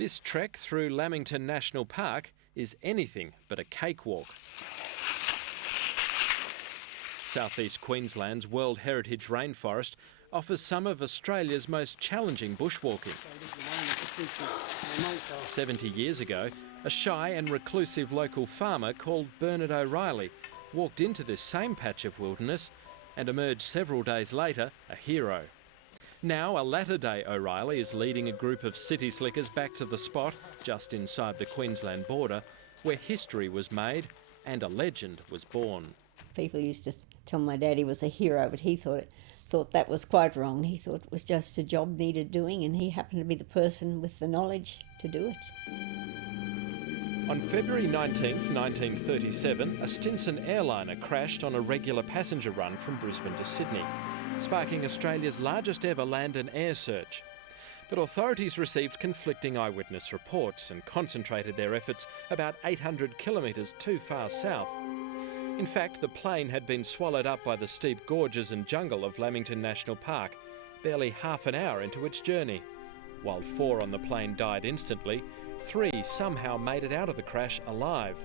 This trek through Lamington National Park is anything but a cakewalk. Southeast Queensland's World Heritage Rainforest offers some of Australia's most challenging bushwalking. 70 years ago, a shy and reclusive local farmer called Bernard O'Reilly walked into this same patch of wilderness and emerged several days later a hero. Now, a latter-day O'Reilly is leading a group of city slickers back to the spot just inside the Queensland border where history was made and a legend was born. People used to tell my dad he was a hero, but he thought that was quite wrong. He thought it was just a job needed doing, and he happened to be the person with the knowledge to do it. On February 19th, 1937, a Stinson airliner crashed on a regular passenger run from Brisbane to Sydney, sparking Australia's largest ever land and air search. But authorities received conflicting eyewitness reports and concentrated their efforts about 800 kilometres too far south. In fact, the plane had been swallowed up by the steep gorges and jungle of Lamington National Park, barely half an hour into its journey. While 4 on the plane died instantly, 3 somehow made it out of the crash alive.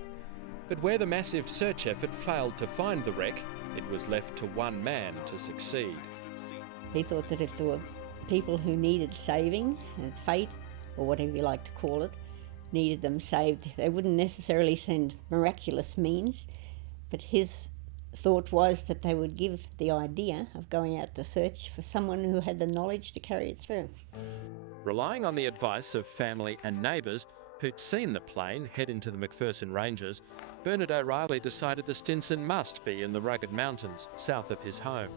But where the massive search effort failed to find the wreck, it was left to one man to succeed. He thought that if there were people who needed saving, and fate, or whatever you like to call it, needed them saved, they wouldn't necessarily send miraculous means, but his thought was that they would give the idea of going out to search for someone who had the knowledge to carry it through. Relying on the advice of family and neighbours who'd seen the plane head into the McPherson Ranges, Bernard O'Reilly decided the Stinson must be in the rugged mountains south of his home.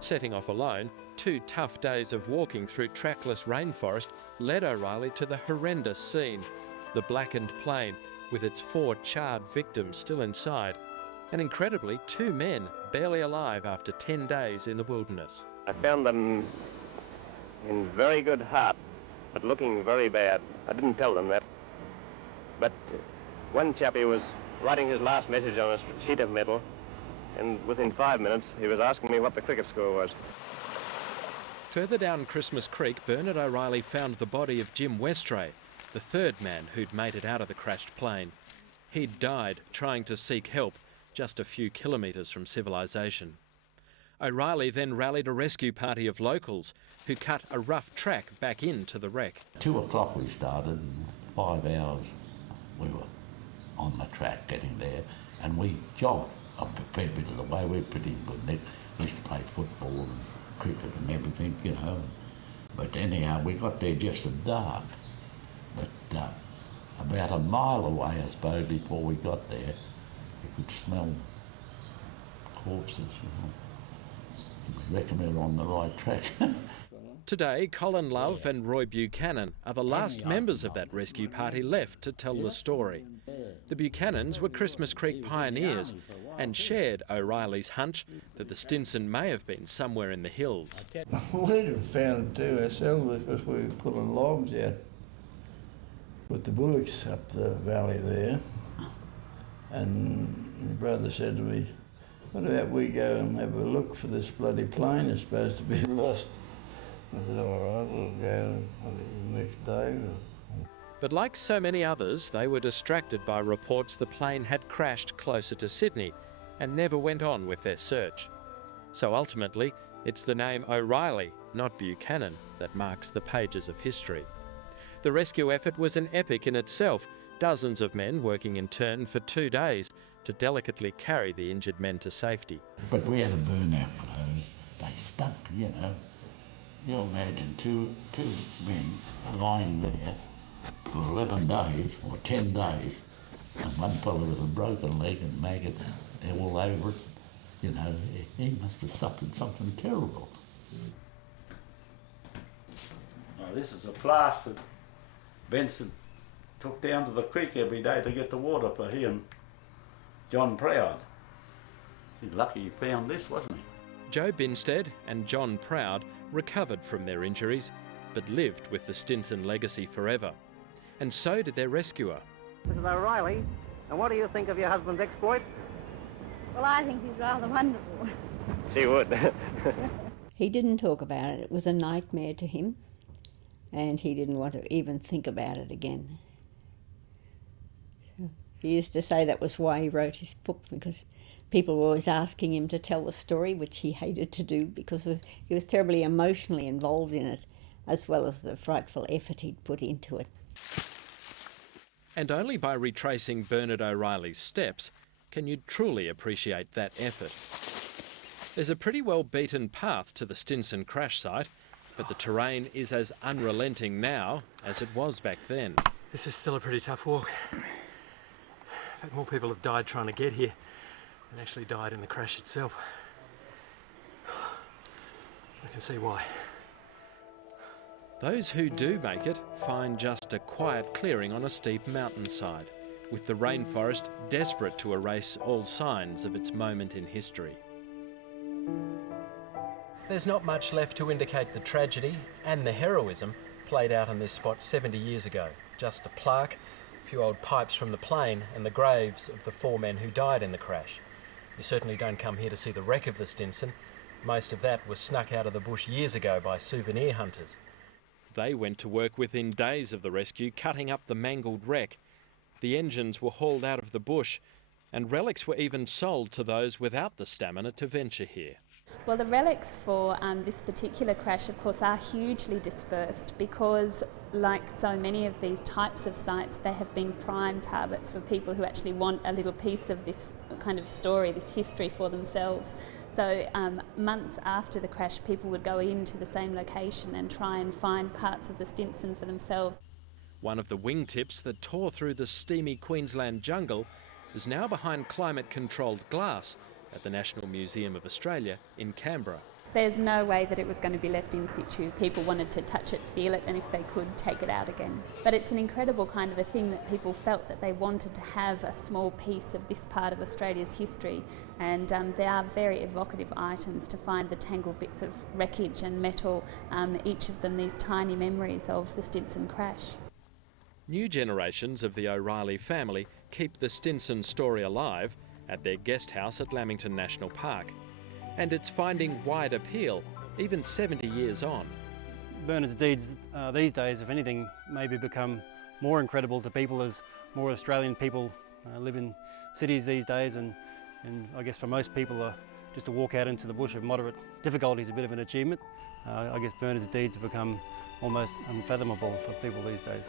Setting off alone, 2 tough days of walking through trackless rainforest led O'Reilly to the horrendous scene, the blackened plane with its 4 charred victims still inside, and incredibly 2 men barely alive after 10 days in the wilderness. I found them in very good heart, but looking very bad. I didn't tell them that. But one chappie was writing his last message on a sheet of metal, and within 5 minutes he was asking me what the cricket score was. Further down Christmas Creek, Bernard O'Reilly found the body of Jim Westray, the 3rd man who'd made it out of the crashed plane. He'd died trying to seek help just a few kilometres from civilisation. O'Reilly then rallied a rescue party of locals who cut a rough track back into the wreck. 2 o'clock we started, and 5 hours we were on the track getting there, and we jogged up a fair bit of the way. We're pretty good nick. We used to play football and cricket and everything, you know. But anyhow, we got there just at dark. But about a mile away, I suppose, before we got there, you could smell corpses, you know. We reckon we were on the right track. Today, Colin Love and Roy Buchanan are the last members of that rescue party left to tell the story. The Buchanans were Christmas Creek pioneers and shared O'Reilly's hunch that the Stinson may have been somewhere in the hills. We'd have found it too ourselves because we were pulling logs out with the bullocks up the valley there. And my brother said to me, "What about we go and have a look for this bloody plane that's supposed to be lost?" I said, "All right, we'll go the next day." But like so many others, they were distracted by reports the plane had crashed closer to Sydney and never went on with their search. So ultimately, it's the name O'Reilly, not Buchanan, that marks the pages of history. The rescue effort was an epic in itself, dozens of men working in turn for 2 days to delicately carry the injured men to safety. But we had a burnout for those. They stunk, you know. You imagine two men lying there for 11 days or 10 days, and one fellow with a broken leg and maggots all over it. You know, he must have suffered something terrible. Now, this is a flask that Benson took down to the creek every day to get the water for he and John Proud. He's lucky he found this, wasn't he? Joe Binstead and John Proud recovered from their injuries, but lived with the Stinson legacy forever. And so did their rescuer. Mrs. O'Reilly, and what do you think of your husband's exploit? Well, I think he's rather wonderful. She would. He didn't talk about it. It was a nightmare to him. and he didn't want to even think about it again. He used to say that was why he wrote his book, because people were always asking him to tell the story, which he hated to do because he was terribly emotionally involved in it, as well as the frightful effort he'd put into it. And only by retracing Bernard O'Reilly's steps can you truly appreciate that effort. There's a pretty well beaten path to the Stinson crash site, but the terrain is as unrelenting now as it was back then. This is still a pretty tough walk. In fact, more people have died trying to get here than actually died in the crash itself. I can see why. Those who do make it find just a quiet clearing on a steep mountainside, with the rainforest desperate to erase all signs of its moment in history. There's not much left to indicate the tragedy and the heroism played out on this spot 70 years ago. Just a plaque, a few old pipes from the plane, and the graves of the 4 men who died in the crash. You certainly don't come here to see the wreck of the Stinson. Most of that was snuck out of the bush years ago by souvenir hunters. They went to work within days of the rescue, cutting up the mangled wreck. The engines were hauled out of the bush, and relics were even sold to those without the stamina to venture here. Well, the relics for this particular crash, of course, are hugely dispersed because, like so many of these types of sites, they have been prime targets for people who actually want a little piece of this kind of story, this history for themselves. So months after the crash, people would go into the same location and try and find parts of the Stinson for themselves. One of the wingtips that tore through the steamy Queensland jungle is now behind climate-controlled glass at the National Museum of Australia in Canberra. There's no way that it was going to be left in situ. People wanted to touch it, feel it, and if they could, take it out again. But it's an incredible kind of a thing that people felt that they wanted to have a small piece of this part of Australia's history, and they are very evocative items to find the tangled bits of wreckage and metal, each of them these tiny memories of the Stinson crash. New generations of the O'Reilly family keep the Stinson story alive at their guest house at Lamington National Park. And it's finding wide appeal, even 70 years on. Bernard's deeds these days, if anything, maybe become more incredible to people as more Australian people live in cities these days, and I guess for most people just to walk out into the bush of moderate difficulty is a bit of an achievement. I guess Bernard's deeds have become almost unfathomable for people these days.